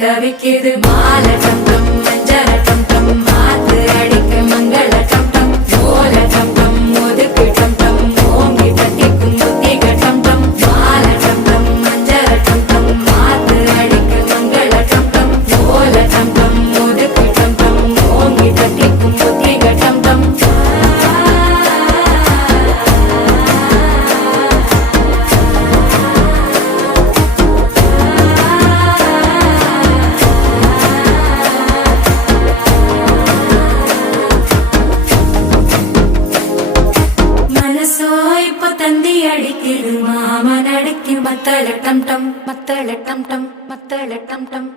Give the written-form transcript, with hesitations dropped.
தவிக்குது மால டம் டம் மஞ்சள டம் டம் மாத்து அடிக்க மங்கள டம் டம் ஓல டம் டம் ஒதுக்கு டம் டம் ஓங்கி தட்டிக்கும் புத்திக டம் டம் மால டம் டம் மஞ்சள டம் டம் மாத்து அடிக்க மங்கள டம் டம் ஓல டம் டம் ஒதுக்கு டம் டம் ஓங்கி தட்டிக்கும் புத்திக டம் டம் தந்தி அடிக்குது மாமன் அடிக்கு மத்தள டம் டம் மத்தள டம் டம் மத்தள டம் டம்